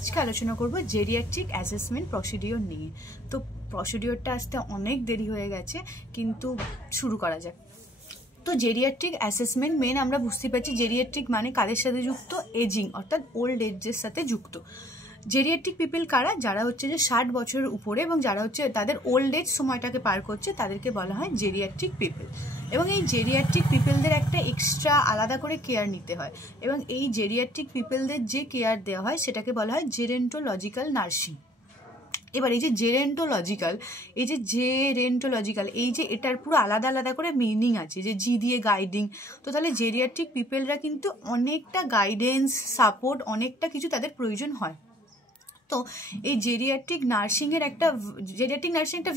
আজকে আলোচনা করব জেরিয়াট্রিক অ্যাসেসমেন্ট প্রসিডিওর নিয়ে। তো প্রসিডিওরটা আসতে অনেক দেরি হয়ে গেছে, কিন্তু শুরু করা যাক। তো জেরিয়াট্রিক অ্যাসেসমেন্ট মেন আমরা বুঝতে পারছি জেরিয়াট্রিক মানে কাদের সাথে যুক্ত, এজিং অর্থাৎ ওল্ড এজের সাথে যুক্ত। জেরিয়াট্রিক পিপল কারা? যারা হচ্ছে যে 60 বছরের উপরে এবং যারা হচ্ছে তাদের ওল্ড এজ সময়টাকে পার করছে তাদেরকে বলা হয় জেরিয়াট্রিক পিপল। এবং এই জেরিয়াট্রিক পিপলদের একটা এক্সট্রা আলাদা করে কেয়ার নিতে হয়, এবং এই জেরিয়াট্রিক পিপলদের যে কেয়ার দেওয়া হয় সেটাকে বলা হয় জেরেন্টোলজিক্যাল নার্সিং। এবার এই যে জেরেন্টোলজিক্যাল, এই যে এটার পুরো আলাদা আলাদা করে মিনিং আছে, যে জি দিয়ে গাইডিং। তো তাহলে জেরিয়াট্রিক পিপলরা কিন্তু অনেকটা গাইডেন্স, সাপোর্ট, অনেকটা কিছু তাদের প্রয়োজন হয়। তো এই জেরিয়াট্রিক নার্সিংয়ের একটা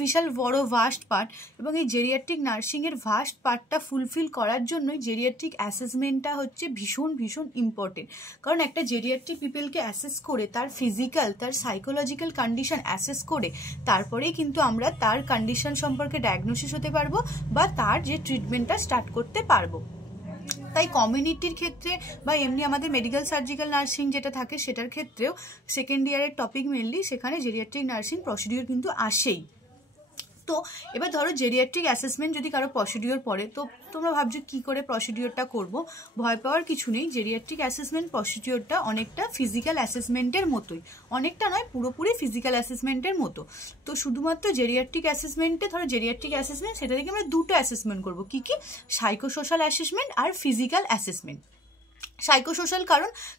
বিশাল বড় ভাস্ট পার্ট, এবং এই জেরিয়াট্রিক নার্সিংয়ের ভাস্ট পার্টটা ফুলফিল করার জন্যই জেরিয়াট্রিক অ্যাসেসমেন্টটা হচ্ছে ভীষণ ভীষণ ইম্পর্টেন্ট। কারণ একটা জেরিয়াট্রিক পিপলকে অ্যাসেস করে তার ফিজিক্যাল, তার সাইকোলজিক্যাল কন্ডিশন অ্যাসেস করে তারপরেই কিন্তু আমরা তার কন্ডিশন সম্পর্কে ডায়াগনোসিস হতে পারবো বা তার যে ট্রিটমেন্টটা স্টার্ট করতে পারবো। তাই কমিউনিটির ক্ষেত্রে বা এমনি আমাদের মেডিকেল সার্জিক্যাল নার্সিং যেটা থাকে সেটার ক্ষেত্রেও সেকেন্ড ইয়ারের টপিক মেনলি সেখানে জেরিয়াট্রিক নার্সিং প্রসিডিওর কিন্তু আসেই। তো এবার ধরো জেরিয়াট্রিক অ্যাসেসমেন্ট যদি কারো প্রসিডিওর পড়ে, তো তোমরা ভাবছো কি করে প্রসিডিওরটা করব। ভয় পাওয়ার কিছু নেই। জেরিয়াট্রিক অ্যাসেসমেন্ট প্রসিডিওরটা অনেকটা ফিজিক্যাল অ্যাসেসমেন্টের মতোই, অনেকটা নয় পুরোপুরি ফিজিক্যাল অ্যাসেসমেন্টের মতো। তো শুধুমাত্র জেরিয়াট্রিক অ্যাসেসমেন্টে ধরো জেরিয়াট্রিক অ্যাসেসমেন্ট, সেটা থেকে আমরা দুটো অ্যাসেসমেন্ট করবো। কি কি? সাইকোসোশ্যাল অ্যাসেসমেন্ট আর ফিজিক্যাল অ্যাসেসমেন্ট। সাইকোসোশ্যাল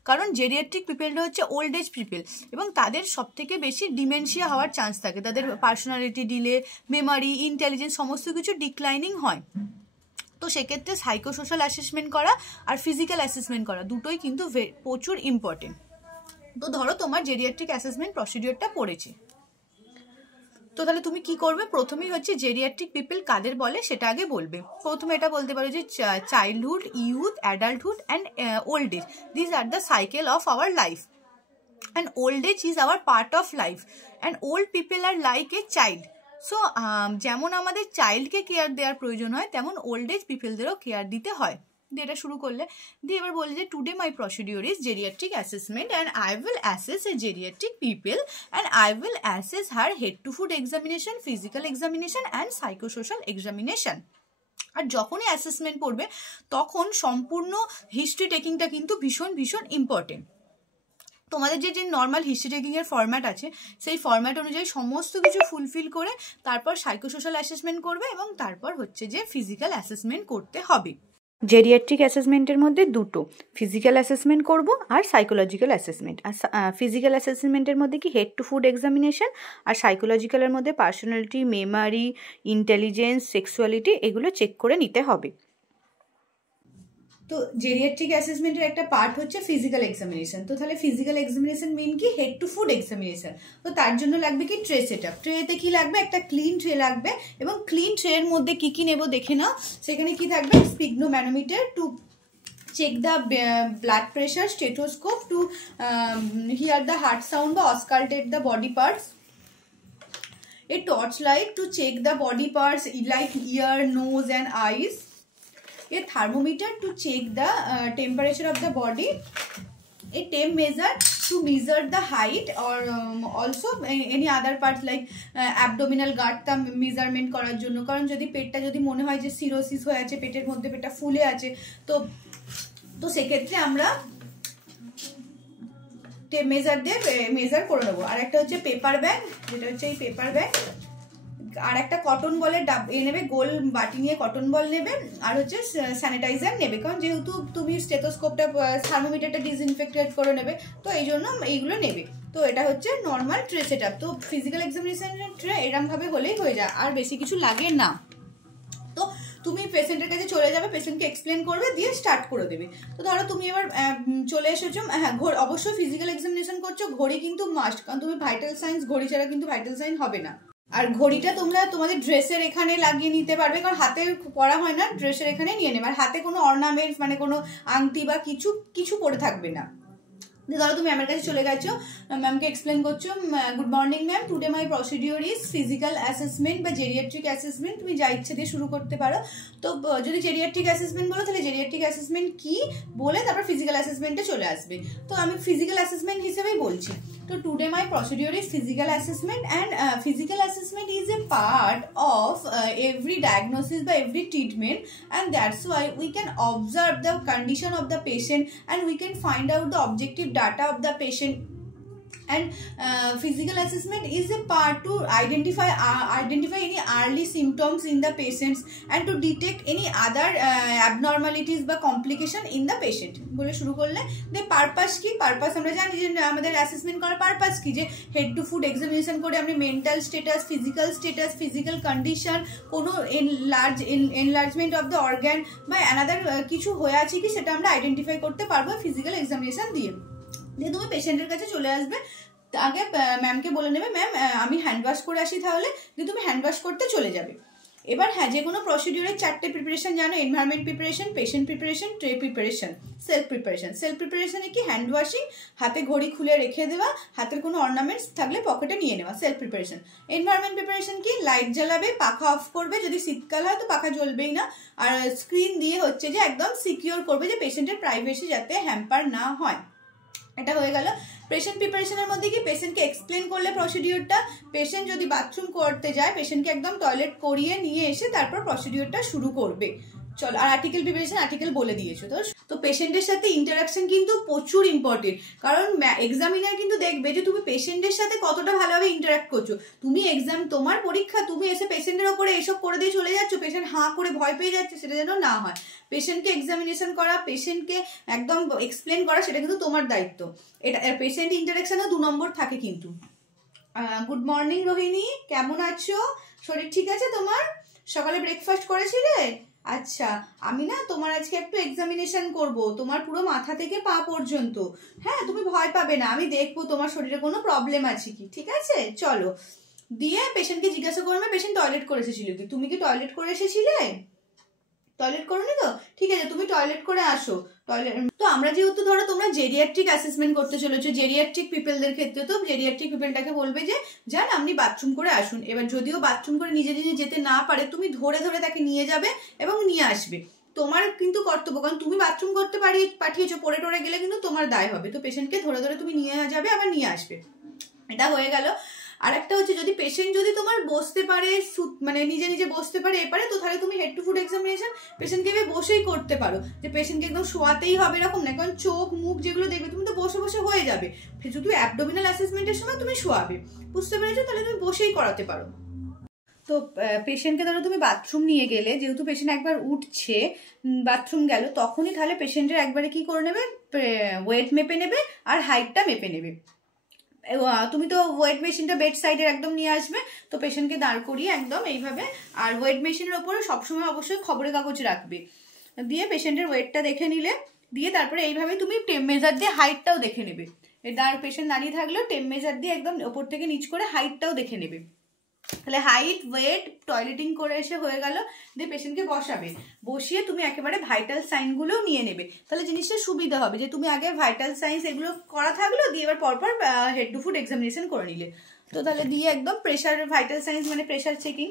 কারণ জেরিয়াট্রিক পিপলরা হচ্ছে ওল্ড এজ পিপল এবং তাদের সব থেকে বেশি ডিমেনশিয়া হওয়ার চান্স থাকে। তাদের পার্সোনালিটি ডিলে, মেমারি, ইন্টেলিজেন্স সমস্ত কিছু ডিক্লাইনিং হয়। তো সেক্ষেত্রে সাইকোসোশ্যাল অ্যাসেসমেন্ট করা আর ফিজিক্যাল অ্যাসেসমেন্ট করা দুটোই কিন্তু প্রচুর ইম্পর্টেন্ট। তো ধরো তোমার জেরিয়াট্রিক অ্যাসেসমেন্ট প্রসিডিওরটা পড়েছে, তো তাহলে তুমি কি করবে? প্রথমেই হচ্ছে জেরিয়াট্রিক পিপল কাদের বলে সেটা আগে বলবে। প্রথমে এটা বলতে পারো যে childhood, youth, adulthood and old age, this are the cycle of our life and old age is our part of life and old people are like a child. So যেমন আমাদের চাইল্ডকে কেয়ার দেওয়ার প্রয়োজন হয়, তেমন ওল্ড এজ পিপলদেরও কেয়ার দিতে হয়। দিয়ে এটা শুরু করলে, দিয়ে এবার বললে যে today my procedure is geriatric assessment and I will assess a geriatric people and I will assess her head to foot examination, physical examination and psychosocial examination. আর যখনই অ্যাসেসমেন্ট পড়বে তখন সম্পূর্ণ হিস্ট্রি টেকিংটা কিন্তু ভীষণ ভীষণ ইম্পর্টেন্ট। তোমাদের যে নর্মাল হিস্ট্রি টেকিং এর ফরম্যাট আছে সেই ফরম্যাট অনুযায়ী সমস্ত কিছু ফুলফিল করে তারপর সাইকোসোশ্যাল অ্যাসেসমেন্ট করবে এবং তারপর হচ্ছে যে ফিজিক্যাল অ্যাসেসমেন্ট করতে হবে। জেরিয়াট্রিক অ্যাসেসমেন্টের মধ্যে দুটো, ফিজিক্যাল অ্যাসেসমেন্ট করব আর সাইকোলজিক্যাল অ্যাসেসমেন্ট। আর ফিজিক্যাল অ্যাসেসমেন্টের মধ্যে কি হেড টু ফুট এক্সামিনেশন, আর সাইকোলজিক্যালের মধ্যে পার্সোনালিটি, মেমারি, ইন্টেলিজেন্স, সেক্সুয়ালিটি এগুলো চেক করে নিতে হবে। তো জেরিয়াট্রিক অ্যাসেসমেন্টের একটা পার্ট হচ্ছে ফিজিক্যাল এক্সামিনেশন। তো তাহলে ফিজিক্যাল এক্সামিনেশন মেন কি? Head to foot examination. তো তার জন্য লাগবে কি? Tray set up. ট্রেতে কি লাগবে? একটা ক্লিন ট্রে লাগবে, এবং ক্লিন ট্রের মধ্যে কি কি নেব দেখে নাও। সেখানে কি থাকবে? Sphygmomanometer to check the blood pressure, stethoscope to hear the heart sound বা auscultate the body parts, a torchlight to check the body parts like ear, nose and eyes, a thermometer to check the temperature of the body, a tape measure to measure the height or also any other parts like abdominal guard টা measurement করার জন্য। কারণ যদি পেটটা যদি মনে হয় যে সিরোসিস হয়ে আছে, পেটের মধ্যে পেটটা ফুলে আছে, তো সেক্ষেত্রে আমরা মেজার দিয়ে মেজার করে নেবো। আর একটা হচ্ছে পেপার ব্যাগ, যেটা হচ্ছে এই পেপার ব্যাগ, আর একটা কটন বলের নেবে, গোল বাটি নিয়ে কটন বল নেবে, আর হচ্ছে স্যানিটাইজার নেবে। কারণ যেহেতু তুমি স্টেথোস্কোপটা, থার্মোমিটারটা ডিসইনফেক্টেড করে নেবে, তো এই জন্য এইগুলো নেবে। তো এটা হচ্ছে নর্মাল ট্রে সেট আপ। তো ফিজিক্যাল এক্সামিনেশনের ট্রে এরকম ভাবে হলেই হয়ে যায়, আর বেশি কিছু লাগে না। তো তুমি পেশেন্টের কাছে চলে যাবে, পেশেন্টকে এক্সপ্লেন করবে, দিয়ে স্টার্ট করে দেবে। তো ধরো তুমি এবার চলে এসেছো, হ্যাঁ অবশ্যই ফিজিক্যাল এক্সামিনেশন করছো, ঘড়ি কিন্তু মাস্ট, কারণ তুমি ভাইটাল সাইন্স, ঘড়ি ছাড়া কিন্তু ভাইটাল সাইন হবে না। আর ঘড়িটা তোমরা তোমাদের ড্রেসের এখানে লাগিয়ে নিতে পারবে, কারণ হাতে পরা হয় না, ড্রেসের এখানে নিয়ে নেবে। আর হাতে কোনো অর্নামেন্টস মানে কোনো আংটি বা কিছু পরে থাকবে না। ধরো তুমি ম্যামের কাছে চলে গেছো, ম্যামকে এক্সপ্লেন করছো, good morning ma'am, today my procedure is physical assessment বা জেরিয়াট্রিক অ্যাসেসমেন্ট। তুমি যা ইচ্ছে দিয়ে শুরু করতে পারো। তো যদি জেরিয়াট্রিক অ্যাসেসমেন্ট বলো তাহলে জেরিয়াট্রিক অ্যাসেসমেন্ট কি বলে তারপর ফিজিক্যাল অ্যাসেসমেন্টে চলে আসবে। তো আমি ফিজিক্যাল অ্যাসেসমেন্ট হিসেবেই বলছি। So today my procedure is physical assessment, and physical assessment is a part of every diagnosis by every treatment, and that's why we can observe the condition of the patient and we can find out the objective data of the patient. And physical assessment is a part to identify any early symptoms in the patients and to detect any other abnormalities বা complication in the patient. বলে শুরু করলে যে purpose কি, purpose আমরা জানি যে আমাদের অ্যাসেসমেন্ট করার পারপাস কি, যে হেড টু ফুট এক্সামিনেশন করে আমি মেন্টাল স্ট্যাটাস, ফিজিক্যাল কন্ডিশন, কোনো এনলার্জমেন্ট অফ দ্য অর্গান বা অ্যানাদার কিছু হয়ে আছে কি সেটা আমরা আইডেন্টিফাই করতে পারবো ফিজিক্যাল এক্সামিনেশন দিয়ে। যে তুমি পেশেন্টের কাছে চলে আসবে, আগে ম্যামকে বলে নেবে ম্যাম আমি হ্যান্ড ওয়াশ করে আসি, তাহলে যে তুমি হ্যান্ড ওয়াশ করতে চলে যাবে। এবার হ্যাঁ, যে কোনো প্রসিডিউরের 4টে প্রিপারেশন জানো, environment preparation, patient preparation, tray preparation, self preparation. Self প্রিপারেশনে কি হ্যান্ড ওয়াশিং, হাতে ঘড়ি খুলে রেখে দেওয়া, হাতের কোনো অর্নামেন্টস থাকলে পকেটে নিয়ে নেওয়া, সেলফ প্রিপারেশন। এনভায়রনমেন্ট প্রিপারেশন কি লাইট জ্বালাবে, পাখা অফ করবে, যদি শীতকাল হয় তো পাখা জ্বলবেই না, আর স্ক্রিন দিয়ে হচ্ছে যে একদম সিকিউর করবে যে পেশেন্টের প্রাইভেসি যাতে হ্যাম্পার না হয়। এটা হয়ে গেল। পেশেন্ট প্রিপারেশনের মধ্যে কি পেশেন্টকে এক্সপ্লেন করলে প্রসিডিওরটা, পেশেন্ট যদি বাথরুম করতে যায় পেশেন্টকে একদম টয়লেট করিয়ে নিয়ে এসে তারপর প্রসিডিওরটা শুরু করবে। চলো, আর আর্টিকেল প্রিপারেশন আর্টিকেল বলে দিয়েছো। তো পেশেন্টের সাথে ইন্টারাকশন কিন্তু প্রচুর ইম্পর্টেন্ট, কারণ এক্সামিনার কিন্তু দেখবে যে তুমি পেশেন্টের সাথে কতটা ভালোভাবে ইন্টারাক্ট করছো। তুমি তোমার পরীক্ষা, তুমি এসে পেশেন্টের ওপরে এসব করে দিয়ে চলে যাচ্ছ, পেশেন্ট হাঁ করে ভয় পেয়ে যাচ্ছে, সেটা যেন না হয়। পেশেন্টকে এক্সামিনেশন করা, পেশেন্টকে একদম এক্সপ্লেন করা, সেটা কিন্তু তোমার দায়িত্ব। এটা পেশেন্ট ইন্টারাকশনে 2 নম্বর থাকে কিন্তু। গুড মর্নিং রোহিণী, কেমন আছো? শরীর ঠিক আছে তোমার? সকালে ব্রেকফাস্ট করেছিলে? আচ্ছা, আমি না তোমার আজকে একটু এক্সামিনেশন করব, তোমার পুরো মাথা থেকে পা পর্যন্ত। হ্যাঁ, তুমি ভয় পাবে না, আমি দেখবো তোমার শরীরে কোনো প্রবলেম আছে কি, ঠিক আছে? চলো, দিয়ে পেশেন্টকে জিজ্ঞাসা করবে পেশেন্ট টয়লেট করে এসেছিল কি, তুমি কি টয়লেট করে এসেছিলে? টয়লেট করোনি তো? ঠিক আছে, তুমি টয়লেট করে আসো। টয়লেট তো আমরা যেহেতু ধরো তোমরা জেরিয়াট্রিক অ্যাসেসমেন্ট করতে চলেছো, জেরিয়াট্রিক পিপলদের ক্ষেত্রে তো জেরিয়াট্রিক পিপলটাকে বলবে যে যান আপনি বাথরুম করে আসুন। এবার যদিও বাথরুম করে নিজে নিজে যেতে না পারে, তুমি ধরে ধরে তাকে নিয়ে যাবে এবং নিয়ে আসবে। তোমার কিন্তু কর্তব্য, কারণ তুমি বাথরুম করতে পাঠিয়েছো, পড়ে টরে গেলে কিন্তু তোমার দায় হবে। তো পেশেন্টকে ধরে ধরে তুমি নিয়ে যাবে, আবার নিয়ে আসবে। এটা হয়ে গেল। আর একটা হচ্ছে, যদি পেশেন্ট যদি তোমার বসতে পারে, মানে নিজে নিজে বসতে পারে এপারে, তো তাহলে তুমি হেড টু ফুট এক্সামিনেশন পেশেন্টকে বসেই করতে পারো। যে পেশেন্টকে একদম শোয়াতেই হবে এরকম না, কারণ চোখ মুখ যেগুলো দেখবে তুমি তো বসে বসে হয়ে যাবে। শুধু অ্যাবডোমিনাল অ্যাসেসমেন্টের সময় তুমি শোয়াবে, বুঝতে পেরেছো? তাহলে তুমি বসেই করাতে পারো। তো পেশেন্টকে ধরো তুমি বাথরুম নিয়ে গেলে, যেহেতু পেশেন্ট একবার উঠছে বাথরুম গেল, তখনই তাহলে পেশেন্টের একবারে কি করে নেবে, ওয়েট মেপে নেবে আর হাইটটা মেপে নেবে। তুমি তো ওয়েট মেশিনটা বেড সাইডে একদম নিয়ে আসবে, তো পেশেন্টকে দাঁড় করিয়ে একদম এইভাবে, আর ওয়েট মেশিনের ওপরে সবসময় অবশ্যই খবরের কাগজ রাখবে, দিয়ে পেশেন্টের ওয়েটটা দেখে নিলে, দিয়ে তারপরে এইভাবে তুমি টেপ মেজার দিয়ে হাইটটাও দেখে নেবে। পেশেন্ট দাঁড়িয়ে থাকলেও টেপ মেজার দিয়ে একদম ওপর থেকে নিচ করে হাইটটাও দেখে নেবে। তাহলে হাইট, ওয়েট, টয়লেটিং করে এসে হয়ে গেল। দিয়ে পেশেন্টকে বসাবে, বসিয়ে তুমি একেবারে ভাইটাল সাইনগুলোও নিয়ে নেবে। তাহলে জিনিসটা সুবিধা হবে যে তুমি আগে ভাইটাল সাইন্স এগুলো করা থাকলো, দিয়ে এবার পরপর হেড টু ফুট এক্সামিনেশন করে নিলে। তো তাহলে দিয়ে একদম প্রেশার, ভাইটাল সাইন্স মানে প্রেশার চেকিং।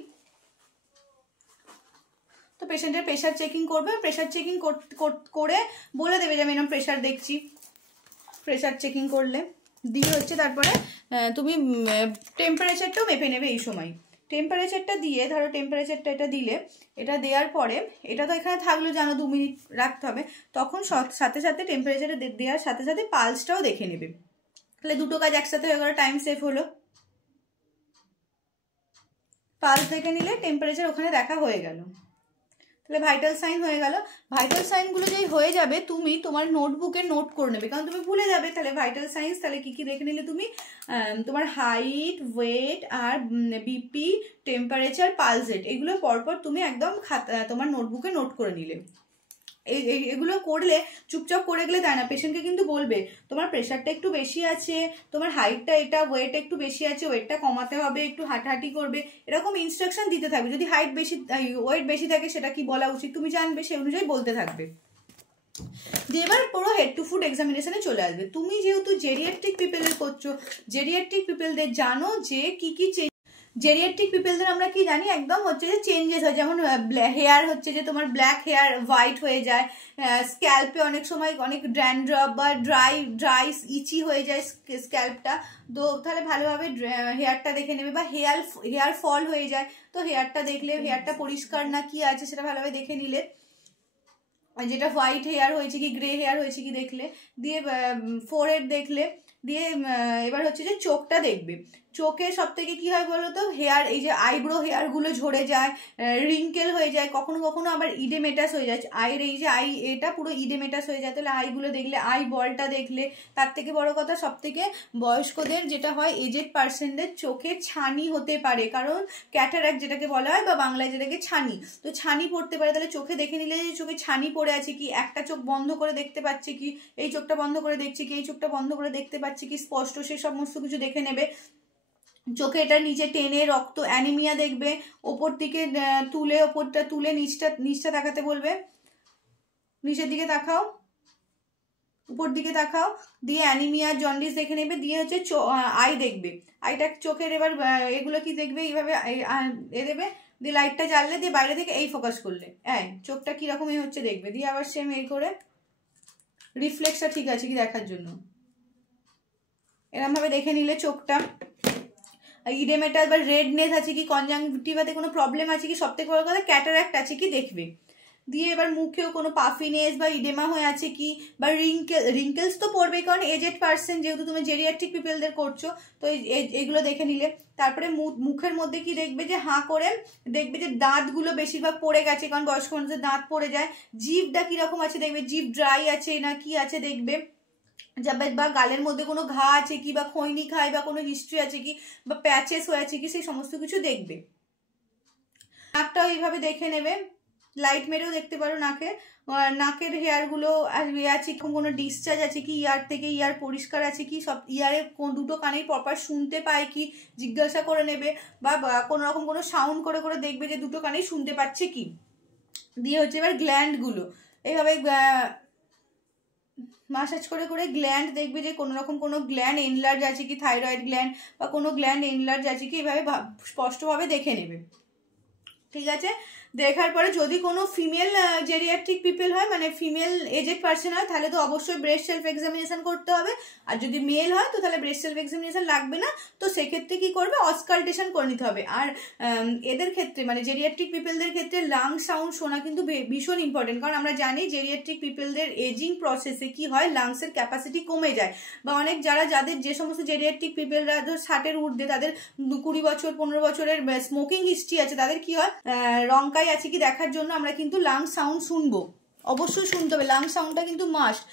তো পেশেন্টের প্রেশার চেকিং করবে, প্রেশার চেকিং করে বলে দেবে যে আমি এরকম প্রেশার দেখছি। প্রেশার চেকিং করলে দিয়ে হচ্ছে তারপরে তুমি টেম্পারেচারটাও মেপে নেবে এই সময়। টেম্পারেচারটা দিয়ে ধরো টেম্পারেচারটা এটা দিলে, এটা দেওয়ার পরে এটা তো এখানে থাকলো জানো 2 মিনিট রাখতে হবে, তখন সাথে সাথে টেম্পারেচারটা দেওয়ার সাথে সাথে পালসটাও দেখে নেবে। তাহলে দুটো কাজ একসাথে হয়ে গেল, টাইম সেভ হলো। পালস দেখে নিলে টেম্পারেচার ওখানে দেখা হয়ে গেল। তাহলে ভাইটাল সাইন হয়ে গেল। ভাইটাল সাইনগুলো যেই হয়ে যাবে তুমি তোমার নোটবুকে নোট করে নেবে, কারণ তুমি ভুলে যাবে। তাহলে ভাইটাল সাইন্স তাহলে কি কি দেখে নিলে তুমি, তোমার হাইট, ওয়েট আর বিপি, টেম্পারেচার, পালস রেট, এগুলো পরপর তুমি একদম তোমার নোটবুকে নোট করে নিলে। এগুলো করলে চুপচাপ করে গেলে তাই না, পেশেন্টকে কিন্তু বলবে তোমার প্রেশারটা একটু বেশি আছে, তোমার হাইটটা এটা, ওয়েট একটু বেশি আছে, ওয়েটটা কমাতে হবে, একটু হাঁটাহাঁটি করবে, এরকম ইনস্ট্রাকশন দিতে থাকবে। যদি হাইট বেশি, ওয়েট বেশি থাকে সেটা কি বলা উচিত তুমি জানবে, সেই অনুযায়ী বলতে থাকবে। দিয়ে এবার পুরো হেড টু ফুট এক্সামিনেশনে চলে আসবে। তুমি যেহেতু জেরিয়াট্রিক পিপলের করছো, জেরিয়াট্রিক পিপলদের জানো যে কি কি জেরিয়াট্রিক পিপলদের আমরা কি জানি একদম হচ্ছে যে চেঞ্জেস হয়, যেমন হেয়ার হচ্ছে যে তোমার ব্ল্যাক হেয়ার হোয়াইট হয়ে যায়, স্ক্যাল্পে অনেক সময় অনেক ড্র্যান্ড্রফ বা ড্রাই ইচি হয়ে যায় স্ক্যাল্পটা, তো তাহলে ভালোভাবে হেয়ারটা দেখে নেবে। বা হেয়ার ফল হয়ে যায়, তো হেয়ারটা দেখলে হেয়ারটা পরিষ্কার না কি আছে সেটা ভালোভাবে দেখে নিলে, যেটা হোয়াইট হেয়ার হয়েছে কি গ্রে হেয়ার হয়েছে কি দেখলে, দিয়ে ফোরহেড দেখলে, দিয়ে এবার হচ্ছে যে চোখটা দেখবে। চোখে সব থেকে কি হয় বলো তো, হেয়ার এই যে আইব্রো হেয়ার গুলো ঝরে যায়, রিঙ্কেল হয়ে যায়, কখনো কখনো আবার ইডেমেটাস হয়ে যায়, আইয়ের এই যে আই এটা পুরো ইডেমেটাস হয়ে যায়। তাহলে আইগুলো দেখলে, আই বলটা দেখলে, তার থেকে বড় কথা সব থেকে বয়স্কদের যেটা হয়, এজেড পার্সনদের চোখে ছানি হতে পারে, কারণ ক্যাটারাক্ট যেটাকে বলা হয় বা বাংলায় যেটাকে ছানি, তো ছানি পড়তে পারে। তাহলে চোখে দেখে নিলে যে চোখে ছানি পড়ে আছে কি, একটা চোখ বন্ধ করে দেখতে পাচ্ছে কি, এই চোখটা বন্ধ করে দেখছে কি, এই চোখটা বন্ধ করে দেখতে পাচ্ছে কি স্পষ্ট, সে সমস্ত কিছু দেখে নেবে। চোখে এটা নিচে টেনে রক্ত অ্যানিমিয়া দেখবে, ওপর দিকে তুলে, ওপরটা তুলে নিচটা তাকাতে বলবে, নিচের দিকে তাকাও, উপর দিকে তাকাও, দিয়ে অ্যানিমিয়া জন্ডিস দেখে নেবে। দিয়ে হচ্ছে আই দেখবে, আইটা চোখের এবার এগুলো কি দেখবে, এইভাবে দেবে, দিয়ে লাইটটা জ্বাললে, দিয়ে বাইরে থেকে এই ফোকাস করলে চোখটা কিরকম হচ্ছে দেখবে, দিয়ে আবার সেম এই করে রিফ্লেক্সটা ঠিক আছে কি দেখার জন্য এরকম ভাবে দেখে নিলে চোখটা। ইডেমেটাস বা রেডনেস আছে কি, কনজাংটিভাতে কোনো প্রবলেম আছে কি, সব থেকে বড় কথা ক্যাটারাক্ট আছে কি দেখবে। দিয়ে এবার মুখেও কোনো পাফিনেস বা ইডেমা হয়ে আছে কি, বা রিঙ্কেলস তো পড়বে, কারণ এজেড পার্সন যেহেতু তুমি জেরিয়াট্রিক পিপলদের করছো, তো এইগুলো দেখে নিলে। তারপরে মুখের মধ্যে কি দেখবে, যে হাঁ করে দেখবে যে দাঁতগুলো বেশিরভাগ পড়ে গেছে, কারণ বয়স্ক মানুষের দাঁত পড়ে যায়। জিভটা কিরকম আছে দেখবে, জিভ ড্রাই আছে না কি আছে দেখবে, বা গালের মধ্যে কোনো ঘা আছে কি, বা খৈনি খায় বা কোনো হিস্ট্রি আছে কি, বা প্যাচেস হয়ে আছে কি, সেই সমস্ত কিছু দেখবে। নাকটাও এইভাবে দেখে নেবে, লাইট মেরেও দেখতে পারো নাকে, নাকের হেয়ার গুলো আছে কোনো ডিসচার্জ আছে কি, ইয়ার থেকে ইয়ার পরিষ্কার আছে কি, সব ইয়ারে দুটো কানেই প্রপার শুনতে পায় কি জিজ্ঞাসা করে নেবে, বা কোনো রকম কোনো সাউন্ড করে করে দেখবে যে দুটো কানেই শুনতে পাচ্ছে কি। দিয়ে হচ্ছে এবার গ্ল্যান্ড গুলো এইভাবে মাসাজ করে করে গ্ল্যান্ড দেখবে যে কোনো রকম কোনো গ্ল্যান্ড এনলার্জ আছে কি, থাইরয়েড গ্ল্যান্ড বা কোনো গ্ল্যান্ড এনলার্জ আছে কি, এভাবে স্পষ্টভাবে দেখে নেবে। ঠিক আছে, দেখার পরে যদি কোনো ফিমেল জেরিয়াট্রিক পিপল হয়, মানে ফিমেল এজেড পার্সন হয়, তাহলে তো অবশ্যই ব্রেস্ট সেলফ এক্সামিনেশন করতে হবে। আর যদি মেল হয় তো তাহলে ব্রেস্ট সেলফ এক্সামিনেশন লাগবে না, তো সেক্ষেত্রে কি করবে, অসকালটেশন করে নিতে হবে। আর এদের ক্ষেত্রে মানে জেরিয়াট্রিক পিপলদের ক্ষেত্রে লাং সাউন্ড শোনা কিন্তু ভীষণ ইম্পর্টেন্ট, কারণ আমরা জানি জেরিয়াট্রিক পিপলদের এজিং প্রসেসে কি হয়, লাংসের ক্যাপাসিটি কমে যায়। বা অনেক যাদের যে সমস্ত জেরিয়াট্রিক পিপলরা 60-এর ঊর্ধ্বে, তাদের 20 বছর 15 বছরের স্মোকিং হিস্ট্রি আছে, তাদের কি হয়, রংকাই আছে কি দেখার জন্য আমরা কিন্তু লাং সাউন্ড শুনবো, অবশ্যই শুনতে হবে, লাং সাউন্ডটা কিন্তু মাস্ট।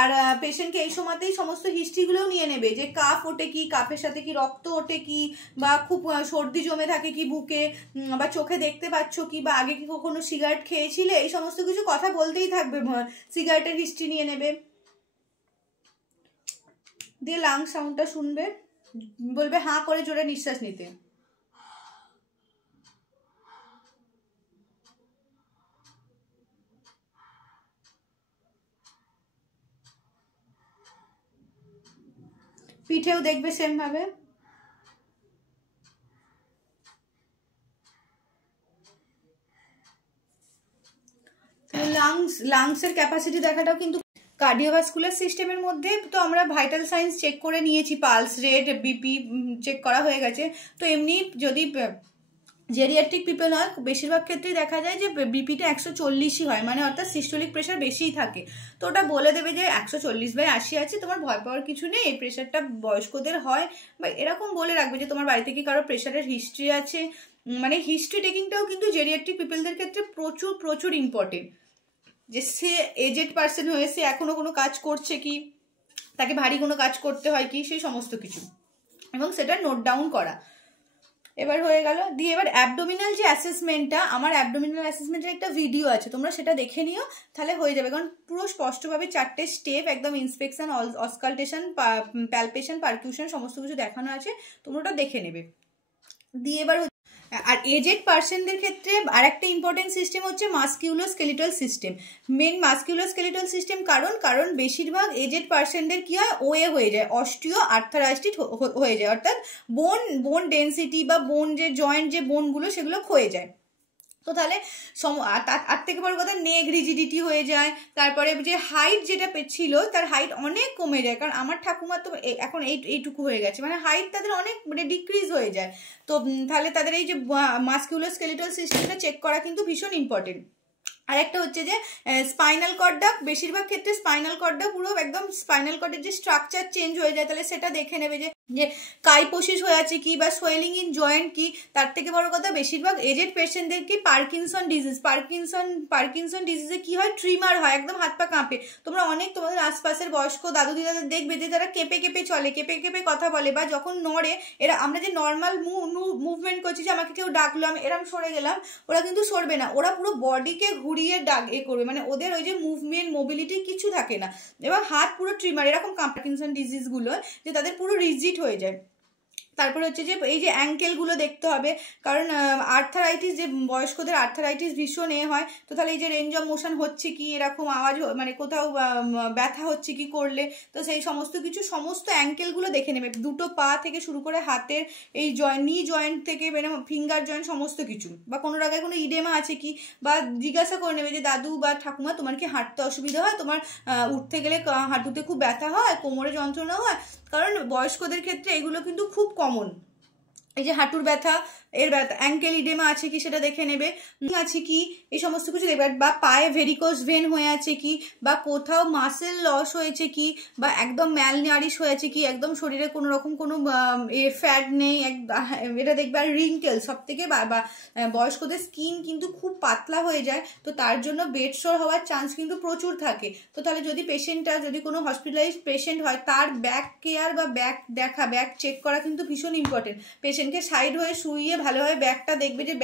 আর পেশেন্টকে এই সময়তেই সমস্ত হিস্ট্রিগুলোও নিয়ে নেবে, যে কাফ ওঠে কি, কাফের সাথে কি রক্ত ওঠে কি, বা খুব সর্দি জমে থাকে কি বুকে, বা চোখে দেখতে পাচ্ছ কি, বা আগে কি কখনো সিগারেট খেয়েছিলে, এই সমস্ত কিছু কথা বলতেই থাকবে, সিগারেটের হিস্ট্রি নিয়ে নেবে। দিয়ে লাং সাউন্ডটা শুনবে, বলবে হাঁ করে জোরে নিঃশ্বাস নিতে। পিঠেও দেখবে সেম ভাবে। লাংসের ক্যাপাসিটি দেখাটাও কিন্তু কার্ডিওভাস্কুলার সিস্টেমের মধ্যে তো আমরা ভাইটাল সাইন্স চেক করে নিয়েছি, পালস রেট, বিপি চেক করা হয়ে গেছে। তো এমনি যদি জেরিয়াট্রিক পিপল হয়, বেশিরভাগ ক্ষেত্রেই দেখা যায় যে বিপিটা 140ই হয়, মানে অর্থাৎ সিস্টোলিক প্রেশার বেশিই থাকে। তো ওটা বলে দেবে যে 140/80 আছে, তোমার ভয় পাওয়ার কিছু নেই, এই প্রেশারটা বয়স্কদের হয়, বা এরকম বলে রাখবে যে তোমার বাড়িতে কি কারো প্রেশারের হিস্ট্রি আছে। মানে হিস্ট্রি টেকিংটাও কিন্তু জেরিয়াট্রিক পিপলদের ক্ষেত্রে প্রচুর প্রচুর ইম্পর্টেন্ট, যে সে এজেড পার্সন হয়ে সে এখনো কোনো কাজ করছে কি, তাকে ভারী কোনো কাজ করতে হয় কি, সেই সমস্ত কিছু, এবং সেটা নোট ডাউন করা। এবার হয়ে গেল। দিয়ে এবার অ্যাবডোমিনাল যে অ্যাসেসমেন্টটা, আমার অ্যাবডোমিনাল অ্যাসেসমেন্টের একটা ভিডিও আছে, তোমরা সেটা দেখে নিও, তাহলে হয়ে যাবে, কারণ পুরো স্পষ্টভাবে 4টে স্টেপ একদম ইন্সপেকশন, অসকালটেশন, প্যালপেশন, পারকিউশন সমস্ত কিছু দেখানো আছে, তোমরা ওটা দেখে নেবে। দিয়ে এবার আর এজেড পার্সনদের ক্ষেত্রে আরেকটা ইম্পর্টেন্ট সিস্টেম হচ্ছে মাসকিউলোস্কেলিটাল সিস্টেম। মেন মাসকিউলোস্কেলিটাল সিস্টেম কারণ বেশিরভাগ এজেড পার্সনদের কি হয়, ওয়ে হয়ে যায়, অস্টিও আর্থারাইটিস হয়ে যায়, অর্থাৎ বোন ডেন্সিটি বা বোন যে জয়েন্ট যে বোনগুলো সেগুলো ক্ষয়ে যায়। তো তাহলে আর থেকে বড় কথা নেক রিজিডিটি হয়ে যায়, তারপরে যে হাইট যেটা ছিল তার হাইট অনেক কমে যায়, কারণ আমার ঠাকুমার তো এখন এইটুকু হয়ে গেছে, মানে হাইট তাদের অনেক মানে ডিক্রিজ হয়ে যায়। তো তাহলে তাদের এই যে মাসকিউলোস্কেলিটাল সিস্টেমটা চেক করা কিন্তু ভীষণ ইম্পর্টেন্ট। আর একটা হচ্ছে যে স্পাইনাল কর্ডটা, বেশিরভাগ ক্ষেত্রে স্পাইনাল কর্ডটা পুরো একদম স্পাইনাল কর্ডের যে স্ট্রাকচার চেঞ্জ হয়ে যায়, তাহলে সেটা দেখে নেবে যে কাইপোসিস হয়ে আছে কি বা সোয়েলিং ইন জয়েন্ট কি। তার থেকে বড় কথা বেশিরভাগ এজেড পেশেন্টদের কি পার্কিনসন ডিজিজে কি হয়, ট্রিমার হয়, একদম হাত পা কাঁপে। তোমরা অনেক তোমাদের আশপাশের বয়স্ক দাদু দিদাদের দেখবে যে তারা কেঁপে চলে, কেঁপে কথা বলে, বা যখন নড়ে এরা, আমরা যে নর্মাল মুভমেন্ট করছি যে আমাকে কেউ ডাকলো আমি এরম সরে গেলাম, ওরা কিন্তু সরবে না, ওরা পুরো বডিকে ঘুরিয়ে করবে, মানে ওদের ওই যে মুভমেন্ট মোবিলিটি কিছু থাকে না, এবং হাত পুরো ট্রিমার, এরকম পার্কিনসন ডিজিজ গুলো যে তাদের পুরো রিজিড হয়ে যায়। তারপরে হচ্ছে যে এই যে অ্যাঙ্কেলগুলো দেখতে হবে, কারণ আর্থারাইটিস, যে বয়স্কদের আর্থারাইটিস ভীষণ হয়, তো তাহলে এই যে রেঞ্জ অফ মোশন হচ্ছে কি, এরকম আওয়াজ মানে কোথাও ব্যথা হচ্ছে কি করলে, তো সেই সমস্ত অ্যাঙ্কেলগুলো দেখে নেবে, দুটো পা থেকে শুরু করে হাতের এই নি জয়েন্ট থেকে মানে ফিঙ্গার জয়েন্ট সমস্ত কিছু, বা কোনো জায়গায় কোনো ইডেমা আছে কি, বা জিজ্ঞাসা করে নেবে যে দাদু বা ঠাকুমা তোমার কি হাঁটতে অসুবিধা হয়, তোমার উঠতে গেলে হাঁটুতে খুব ব্যথা হয়, কোমরে যন্ত্রণা হয়, কারণ বয়স্কদের ক্ষেত্রে এগুলো কিন্তু খুব কমন। এই যে হাঁটুর ব্যথা, এর ব্যথা, অ্যাঙ্কেল ইডেমা আছে কি সেটা দেখে নেবে, আছে কি এই সমস্ত কিছু দেখবে, বা পায়ে ভেরিকোজ ভেন হয়ে আছে কি, বা কোথাও মাসেল লস হয়েছে কি, বা একদম ম্যালনারিশ হয়েছে কি, একদম শরীরে কোনো রকম কোনো ফ্যাট নেই, এটা দেখবে। আর রিঙ্কেল, সব থেকে বয়স্কদের স্কিন কিন্তু খুব পাতলা হয়ে যায়, তো তার জন্য বেড সোর হওয়ার চান্স কিন্তু প্রচুর থাকে। তো তাহলে যদি পেশেন্টটা যদি কোনো হসপিটালাইজড পেশেন্ট হয়, তার ব্যাক কেয়ার বা ব্যাক চেক করা কিন্তু ভীষণ ইম্পর্টেন্ট। পেশেন্টকে সাইড হয়ে শুইয়ে ভালোভাবে ব্যাকটা দেখবে যে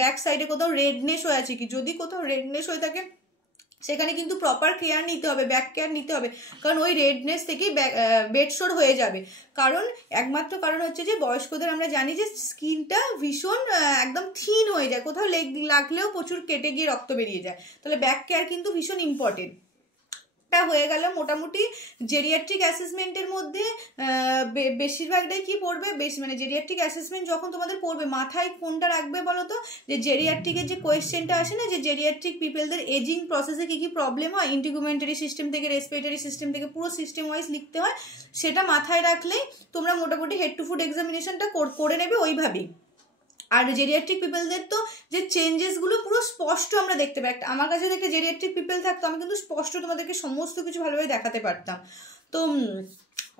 ব্যাক সাইডে কোথাও রেডনেস হয়ে আছে কি, যদি কোথাও রেডনেস হয়ে থাকে সেখানে কিন্তু প্রপার কেয়ার নিতে হবে, ব্যাক কেয়ার নিতে হবে, কারণ ওই রেডনেস থেকেই বেডসোর হয়ে যাবে। কারণ একমাত্র কারণ হচ্ছে যে বয়স্কদের আমরা জানি যে স্কিনটা ভীষণ একদম থিন হয়ে যায়, কোথাও লাগলেও প্রচুর কেটে গিয়ে রক্ত বেরিয়ে যায়, তাহলে ব্যাক কেয়ার কিন্তু ভীষণ ইম্পর্টেন্ট। হয়ে গেল মোটামুটি জেরিয়াট্রিক অ্যাসেসমেন্টের মধ্যে বেশিরভাগটাই কি পড়বে, মানে জেরিয়াট্রিক অ্যাসেসমেন্ট যখন তোমাদের পড়বে মাথায় কোনটা রাখবে বলো তো, যে জেরিয়াট্রিকের যে কোয়েশ্চেনটা আসে না, যে জেরিয়াট্রিক পিপলদের এজিং প্রসেসে কি কি প্রবলেম হয়, ইন্টিগুমেন্টারি সিস্টেম থেকে রেসপিরেটরি সিস্টেম থেকে পুরো সিস্টেম ওয়াইজ লিখতে হয়, সেটা মাথায় রাখলেই তোমরা মোটামুটি হেড টু ফুট এক্সামিনেশনটা করে নেবে ওইভাবেই। আর জেরিয়াট্রিক পিপলদের তো যে চেঞ্জেসগুলো পুরো স্পষ্ট আমরা দেখতে পাই, আমার কাছে দেখে জেরিয়াট্রিক পিপল থাকতো, আমি কিন্তু স্পষ্ট তোমাদেরকে সমস্ত কিছু ভালোভাবে দেখাতে পারতাম। তো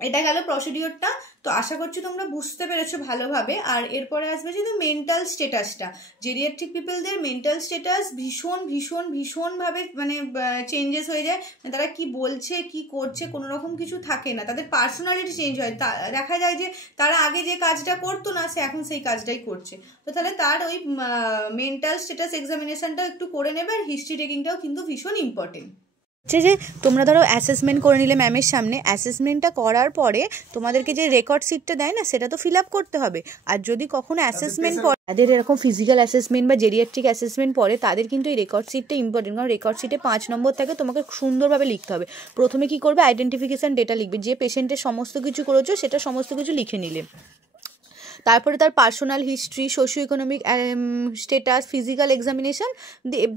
এটা গেল প্রসিডিওরটা। তো আশা করছি তোমরা বুঝতে পেরেছো ভালোভাবে। আর এরপরে আসবে যে মেন্টাল স্টেটাসটা, জেরিয়াট্রিক পিপলদের মেন্টাল স্টেটাস ভীষণভাবে মানে চেঞ্জেস হয়ে যায়, তারা কি বলছে কি করছে কোনো রকম কিছু থাকে না, তাদের পার্সোনালিটি চেঞ্জ হয়, দেখা যায় যে তারা আগে যে কাজটা করতো না সে এখন সেই কাজটাই করছে। তো তাহলে তার ওই মেন্টাল স্টেটাস এক্সামিনেশনটা একটু করে নেবে। আর হিস্ট্রি টেকিংটাও কিন্তু ভীষণ ইম্পর্টেন্ট। হচ্ছে যে তোমরা ধরো অ্যাসেসমেন্ট করে নিলে ম্যামের সামনে, অ্যাসেসমেন্টটা করার পরে তোমাদেরকে যে রেকর্ড শিটটা দেয় না, সেটা তো ফিল আপ করতে হবে। আর যদি কখনো অ্যাসেসমেন্ট পড়ে, তাদের এরকম ফিজিক্যাল অ্যাসেসমেন্ট বা জেরিয়াট্রিক অ্যাসেসমেন্ট পড়ে, তাদের কিন্তু এই রেকর্ড শিটটা ইম্পর্টেন্ট, কারণ রেকর্ড শিটে 5 নম্বর থাকে, তোমাকে সুন্দরভাবে লিখতে হবে। প্রথমে কি করবে, আইডেন্টিফিকেশন ডেটা লিখবে, যে পেশেন্টের সমস্ত কিছু করেছো সেটা সমস্ত কিছু লিখে নিলে। তারপরে তার personal history, socio economic status, physical examination,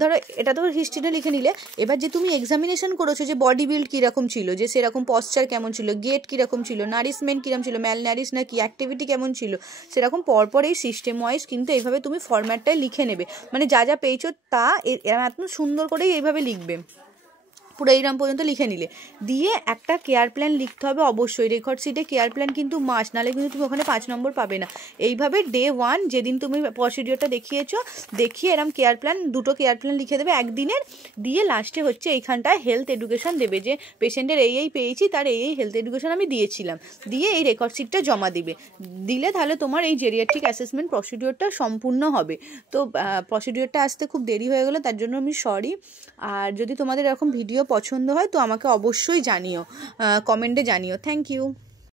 ধরো এটা তো হিস্ট্রিটা লিখে নিলে। এবার যে তুমি এক্সামিনেশন করেছো, যে বডি বিল্ড কীরকম ছিল, যে সেরকম পশ্চার কেমন ছিল, গেট কীরকম ছিল, নারিশমেন্ট কীরকম ছিল, ম্যালনারিশ না কি, অ্যাক্টিভিটি কেমন ছিল, সেরকম পরপর এই সিস্টেম ওয়াইজ কিন্তু এইভাবে তুমি ফরম্যাটটায় লিখে নেবে, মানে যা যা পেয়েছো তা এত সুন্দর করেই এইভাবে লিখবে, পুরো এইরাম পর্যন্ত লিখে নিলে। দিয়ে একটা কেয়ার প্ল্যান লিখতে হবে অবশ্যই, রেকর্ড শিটে কেয়ার প্ল্যান কিন্তু মাস্ট, নাহলে কিন্তু তুমি ওখানে 5 নম্বর পাবে না। এইভাবে ডে 1 যেদিন তুমি প্রসিডিওরটা দেখিয়ে এরম কেয়ার প্ল্যান, 2টো কেয়ার প্ল্যান লিখে দেবে একদিনের, দিয়ে লাস্টে হচ্ছে এইখানটায় হেলথ এডুকেশন দেবে, যে পেশেন্টের এই পেয়েছি, তার এই হেলথ এডুকেশন আমি দিয়েছিলাম, দিয়ে এই রেকর্ড শিটটা জমা দিলে তাহলে তোমার এই জেরিয়াট্রিক অ্যাসেসমেন্ট প্রসিডিওরটা সম্পূর্ণ হবে। তো প্রসিডিওরটা আসতে খুব দেরি হয়ে গেলো, তার জন্য আমি সরি। আর যদি তোমাদের এরকম ভিডিও পছন্দ হয় তো আমাকে অবশ্যই জানিও, কমেন্টে জানিও। Thank you.